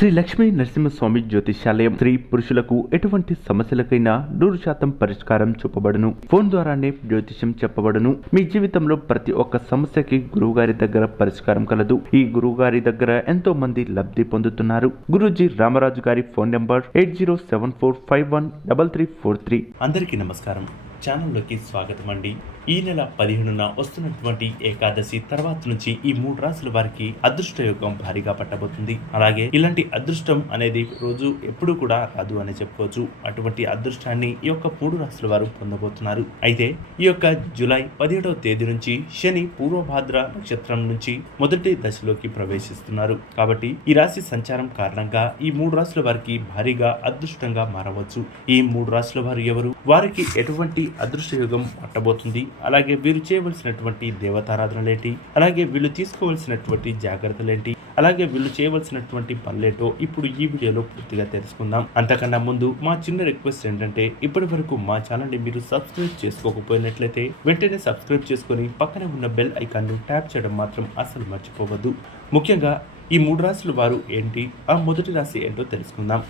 శ్రీ లక్ష్మీ నరసింహస్వామి జ్యోతిష్యాలయం స్త్రీ పురుషులకు ఎటువంటి సమస్యలకైనా 100% పరిష్కారం చూపబడును. ఫోన్ ద్వారానే జ్యోతిష్యం చెప్పబడును. మీ జీవితంలో ప్రతి ఒక్క సమస్యకి గురువుగారి దగ్గర పరిష్కారం కలదు. ఈ గురువుగారి దగ్గర ఎంతో మంది లబ్ధి పొందుతున్నారు. గురూజీ రామరాజు గారి ఫోన్ నంబర్ 8074513343. అందరికీ నమస్కారం. ఛానల్లోకి స్వాగతం అండి. ఈ నెల 15న వస్తున్నటువంటి ఏకాదశి తర్వాత నుంచి ఈ 3 రాశుల వారికి అదృష్ట యోగం భారీగా పట్టబోతుంది. అలాగే ఇలాంటి అదృష్టం అనేది రోజు ఎప్పుడు కూడా రాదు అని చెప్పుకోవచ్చు. అటువంటి అదృష్టాన్ని ఈ యొక్క 3 రాశుల వారు పొందబోతున్నారు. అయితే ఈ యొక్క జూలై 17వ తేదీ నుంచి శని పూర్వభాద్ర నక్షత్రం నుంచి మొదటి దశలోకి ప్రవేశిస్తున్నారు. కాబట్టి ఈ రాశి సంచారం కారణంగా ఈ 3 రాశుల వారికి భారీగా అదృష్టంగా మారవచ్చు. ఈ 3 రాశుల వారు ఎవరు, వారికి ఎటువంటి అదృష్ట యోగం పట్టబోతుంది, అలాగే వీరు చేయవలసినటువంటి దేవతారాధనలేంటి, అలాగే వీళ్ళు తీసుకోవాల్సినటువంటి జాగ్రత్తలేంటి, అలాగే వీళ్ళు చేయవలసినటువంటి పనులేంటో ఇప్పుడు ఈ వీడియోలో పూర్తిగా తెలుసుకుందాం. అంతకన్నా ముందు మా చిన్న రిక్వెస్ట్ ఏంటంటే, ఇప్పటి వరకు మా ఛానల్ని మీరు సబ్స్క్రైబ్ చేసుకోకపోయినట్లయితే వెంటనే సబ్స్క్రైబ్ చేసుకొని పక్కనే ఉన్న బెల్ ఐకాన్ను ట్యాప్ చేయడం మాత్రం అస్సలు మర్చిపోవద్దు. ముఖ్యంగా ఈ 3 రాశుల వారు ఏంటి, ఆ మొదటి రాశి ఏంటో తెలుసుకుందాం.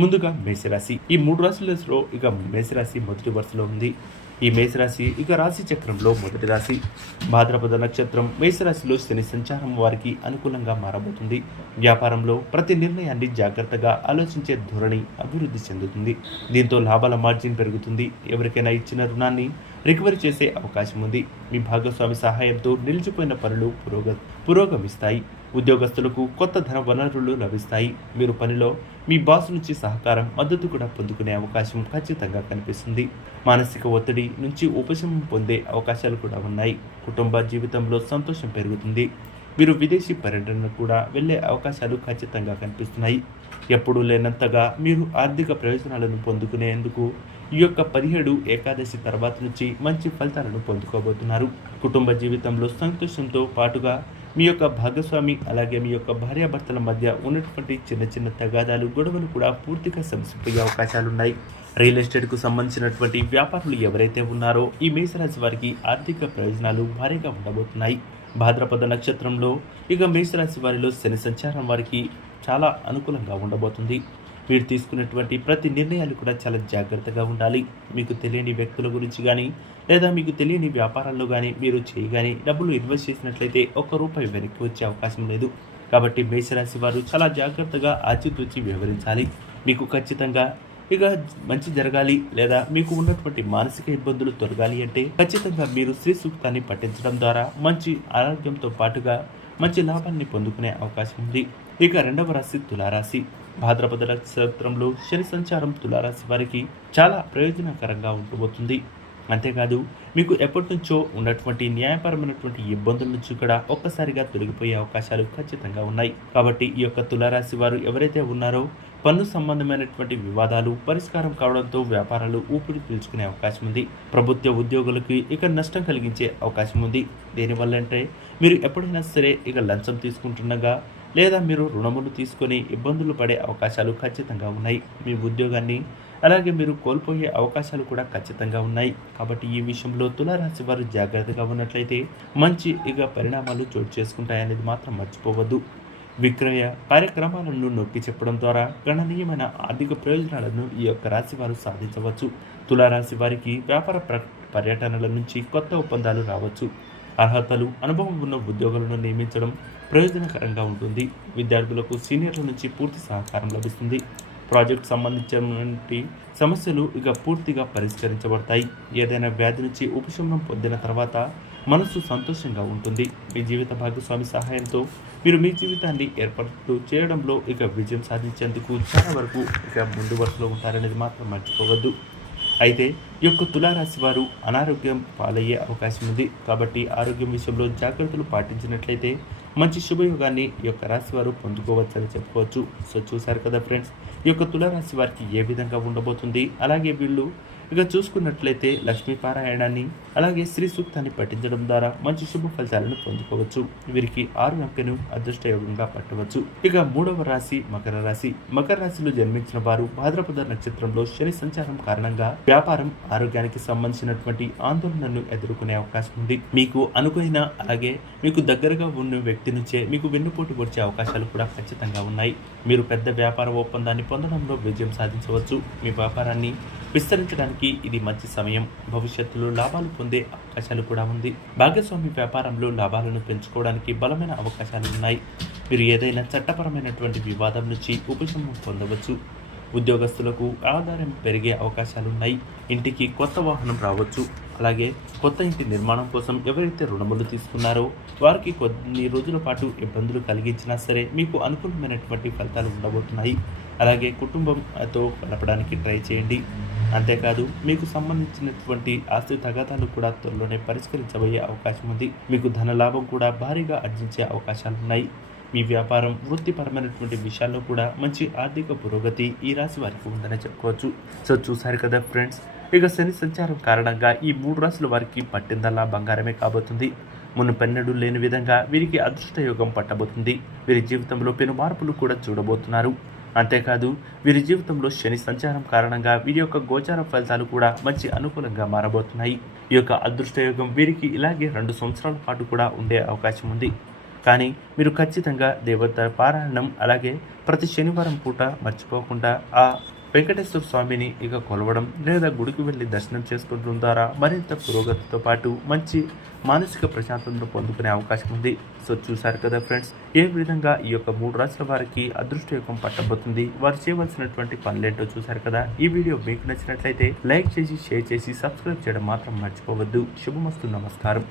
ముందుగా మేషరాశి. ఈ 3 రాశులలో ఇక మేషరాశి మొదటి వరుసలో ఉంది. ఈ మేషరాశి ఇక రాశి చక్రంలో మొదటి రాశి. భాద్రపద నక్షత్రం మేషరాశిలో శని సంచారం వారికి అనుకూలంగా మారబోతుంది. వ్యాపారంలో ప్రతి నిర్ణయాన్ని జాగ్రత్తగా ఆలోచించే ధోరణి అభివృద్ధి చెందుతుంది. దీంతో లాభాల మార్జిన్ పెరుగుతుంది. ఎవరికైనా ఇచ్చిన రుణాన్ని రికవరీ చేసే అవకాశం ఉంది. మీ భాగస్వామి సహాయంతో నిలిచిపోయిన పనులు పురోగమిస్తాయి. ఉద్యోగస్తులకు కొత్త ధన వనరులు లభిస్తాయి. మీరు పనిలో మీ బాస్ నుంచి సహకారం, మద్దతు కూడా పొందుకునే అవకాశం ఖచ్చితంగా కనిపిస్తుంది. మానసిక ఒత్తిడి నుంచి ఉపశమనం పొందే అవకాశాలు కూడా ఉన్నాయి. కుటుంబ జీవితంలో సంతోషం పెరుగుతుంది. మీరు విదేశీ పర్యటనకు కూడా వెళ్ళే అవకాశాలు ఖచ్చితంగా కనిపిస్తున్నాయి. ఎప్పుడూ లేనంతగా మీరు ఆర్థిక ప్రయోజనాలను పొందుకునేందుకు ఈ యొక్క 17 ఏకాదశి తర్వాత నుంచి మంచి ఫలితాలను పొందుకోబోతున్నారు. కుటుంబ జీవితంలో సంతోషంతో పాటుగా మీ యొక్క భాగస్వామి అలాగే మీ యొక్క భార్యాభర్తల మధ్య ఉన్నటువంటి చిన్న చిన్న తగాదాలు, గొడవలు కూడా పూర్తిగా సమసిపోయే అవకాశాలున్నాయి. రియల్ ఎస్టేట్కు సంబంధించినటువంటి వ్యాపారులు ఎవరైతే ఉన్నారో ఈ మేషరాశి వారికి ఆర్థిక ప్రయోజనాలు భారీగా ఉండబోతున్నాయి. భాద్రపద నక్షత్రంలో ఇక మేషరాశి వారిలో శని సంచారం వారికి చాలా అనుకూలంగా ఉండబోతుంది. మీరు తీసుకున్నటువంటి ప్రతి నిర్ణయాలు కూడా చాలా జాగ్రత్తగా ఉండాలి. మీకు తెలియని వ్యక్తుల గురించి కానీ లేదా మీకు తెలియని వ్యాపారాల్లో కానీ మీరు చేయగానే డబ్బులు ఇన్వెస్ట్ చేసినట్లయితే ₹1 వెనక్కి వచ్చే అవకాశం లేదు. కాబట్టి మేషరాశి వారు చాలా జాగ్రత్తగా ఆచితూచి వ్యవహరించాలి. మీకు ఖచ్చితంగా ఇక మంచి జరగాలి లేదా మీకు ఉన్నటువంటి మానసిక ఇబ్బందులు తొలగాలి అంటే ఖచ్చితంగా మీరు శ్రీ సూక్తాన్ని పఠించడం ద్వారా మంచి ఆరోగ్యంతో పాటుగా మంచి లాభాన్ని పొందుకునే అవకాశం ఉంది. ఇక రెండవ రాశి తులారాశి. భాద్రపద నక్షత్రంలో శని సంచారం తులారాశి వారికి చాలా ప్రయోజనకరంగా ఉండబోతుంది. అంతేకాదు మీకు ఎప్పటి నుంచో ఉన్నటువంటి న్యాయపరమైనటువంటి ఇబ్బందుల నుంచి కూడా ఒక్కసారిగా తొలగిపోయే అవకాశాలు ఖచ్చితంగా ఉన్నాయి. కాబట్టి ఈ యొక్క తులారాశి వారు ఎవరైతే ఉన్నారో పన్ను సంబంధమైనటువంటి వివాదాలు పరిష్కారం కావడంతో వ్యాపారాలు ఊపిరి పీల్చుకునే అవకాశం ఉంది. ప్రభుత్వ ఉద్యోగులకి ఇక నష్టం కలిగించే అవకాశం ఉంది. దీనివల్లంటే మీరు ఎప్పుడైనా సరే ఇక లంచం తీసుకుంటుండగా లేదా మీరు రుణములు తీసుకొని ఇబ్బందులు పడే అవకాశాలు ఖచ్చితంగా ఉన్నాయి. మీ ఉద్యోగాన్ని అలాగే మీరు కోల్పోయే అవకాశాలు కూడా ఖచ్చితంగా ఉన్నాయి. కాబట్టి ఈ విషయంలో తులారాశి వారు జాగ్రత్తగా ఉన్నట్లయితే మంచి ఇక పరిణామాలు చోటు చేసుకుంటాయనేది మాత్రం మర్చిపోవద్దు. విక్రయ కార్యక్రమాలను నొక్కి చెప్పడం ద్వారా గణనీయమైన ఆర్థిక ప్రయోజనాలను ఈ యొక్క రాశి వారు సాధించవచ్చు. తులారాశి వారికి వ్యాపార పర్యటనల నుంచి కొత్త ఒప్పందాలు రావచ్చు. అర్హతలు, అనుభవం ఉన్న ఉద్యోగులను నియమించడం ప్రయోజనకరంగా ఉంటుంది. విద్యార్థులకు సీనియర్ల నుంచి పూర్తి సహకారం లభిస్తుంది. ప్రాజెక్ట్ సంబంధించినటువంటి సమస్యలు ఇక పూర్తిగా పరిష్కరించబడతాయి. ఏదైనా వ్యాధి నుంచి ఉపశమనం పొందిన తర్వాత మనసు సంతోషంగా ఉంటుంది. మీ జీవిత భాగస్వామి సహాయంతో మీరు మీ జీవితాన్ని ఏర్పాటు చేయడంలో ఇక విజయం సాధించేందుకు చాలా వరకు ఇక ముందు వరుసలో ఉంటారనేది మాత్రం మర్చిపోవద్దు. అయితే ఈ యొక్క తులారాశి వారు అనారోగ్యం పాలయ్యే అవకాశం ఉంది. కాబట్టి ఆరోగ్యం విషయంలో జాగ్రత్తలు పాటించినట్లయితే మంచి శుభయోగాన్ని ఈ యొక్క రాశి వారు పొందుకోవచ్చని చెప్పుకోవచ్చు. సో చూశారు కదా ఫ్రెండ్స్, ఈ యొక్క తులారాశి వారికి ఏ విధంగా ఉండబోతుంది, అలాగే వీళ్ళు ఇక చూసుకున్నట్లయితే లక్ష్మీ పారాయణాన్ని అలాగే శ్రీ సూక్తాన్ని పఠించడం ద్వారా మంచి శుభ ఫలితాలను పొందుకోవచ్చు. వీరికి 6 అంకెను అదృష్టయోగంగా పట్టవచ్చు. ఇక 3వ రాశి మకర రాశి. మకర రాశిలో జన్మించిన వారు భాద్రపద నక్షత్రంలో శని సంచారం కారణంగా వ్యాపారం, ఆరోగ్యానికి సంబంధించినటువంటి ఆందోళనను ఎదుర్కొనే అవకాశం ఉంది. మీకు అనుకైన అలాగే మీకు దగ్గరగా ఉన్న వ్యక్తి నుంచే మీకు వెన్నుపోటు వచ్చే అవకాశాలు కూడా ఖచ్చితంగా ఉన్నాయి. మీరు పెద్ద వ్యాపార ఒప్పందాన్ని పొందడంలో విజయం సాధించవచ్చు. మీ వ్యాపారాన్ని విస్తరించడానికి ఇది మంచి సమయం. భవిష్యత్తులో లాభాలు పొందే అవకాశాలు కూడా ఉంది. భాగస్వామి వ్యాపారంలో లాభాలను పెంచుకోవడానికి బలమైన అవకాశాలు ఉన్నాయి. మీరు ఏదైనా చట్టపరమైనటువంటి వివాదం నుంచి ఉపశమనం పొందవచ్చు. ఉద్యోగస్తులకు ఆదాయం పెరిగే అవకాశాలున్నాయి. ఇంటికి కొత్త వాహనం రావచ్చు. అలాగే కొత్త ఇంటి నిర్మాణం కోసం ఎవరైతే రుణములు తీసుకున్నారో వారికి కొన్ని రోజుల పాటు ఇబ్బందులు కలిగించినా సరే మీకు అనుకూలమైనటువంటి ఫలితాలు ఉండబోతున్నాయి. అలాగే కుటుంబంతో గడపడానికి ట్రై చేయండి. అంతేకాదు మీకు సంబంధించినటువంటి ఆస్తి తగాదాలు కూడా త్వరలోనే పరిష్కరించబోయే అవకాశం ఉంది. మీకు ధన లాభం కూడా భారీగా ఆర్జించే అవకాశాలున్నాయి. మీ వ్యాపారం, వృత్తిపరమైనటువంటి విషయాల్లో కూడా మంచి ఆర్థిక పురోగతి ఈ రాశి వారికి ఉందని చెప్పుకోవచ్చు. సో చూసారు కదా ఫ్రెండ్స్, ఇక శని సంచారం కారణంగా ఈ 3 రాశుల వారికి పట్టిందల్లా బంగారమే కాబోతుంది. మునుపెన్నడూ లేని విధంగా వీరికి అదృష్ట యోగం పట్టబోతుంది. వీరి జీవితంలో పెను మార్పులు కూడా చూడబోతున్నారు. అంతేకాదు వీరి జీవితంలో శని సంచారం కారణంగా వీరి యొక్క గోచార ఫలితాలు కూడా మంచి అనుకూలంగా మారబోతున్నాయి. ఈ యొక్క అదృష్ట యోగం వీరికి ఇలాగే 2 సంవత్సరాల పాటు కూడా ఉండే అవకాశం ఉంది. కానీ మీరు ఖచ్చితంగా దేవత పారాయణం అలాగే ప్రతి శనివారం పూట మర్చిపోకుండా ఆ వెంకటేశ్వర స్వామిని ఇక కొలవడం లేదా గుడికి వెళ్ళి దర్శనం చేసుకోవడం ద్వారా మరింత పురోగతితో పాటు మంచి మానసిక ప్రశాంతతను పొందుకునే అవకాశం ఉంది. సో చూసారు కదా ఫ్రెండ్స్, ఏ విధంగా ఈ యొక్క 3 రాశుల వారికి అదృష్ట యోగం పట్టబోతుంది, వారు చేయవలసినటువంటి పనులేంటో చూసారు కదా. ఈ వీడియో మీకు నచ్చినట్లయితే లైక్ చేసి, షేర్ చేసి, సబ్స్క్రైబ్ చేయడం మాత్రం మర్చిపోవద్దు. శుభమస్తు. నమస్కారం.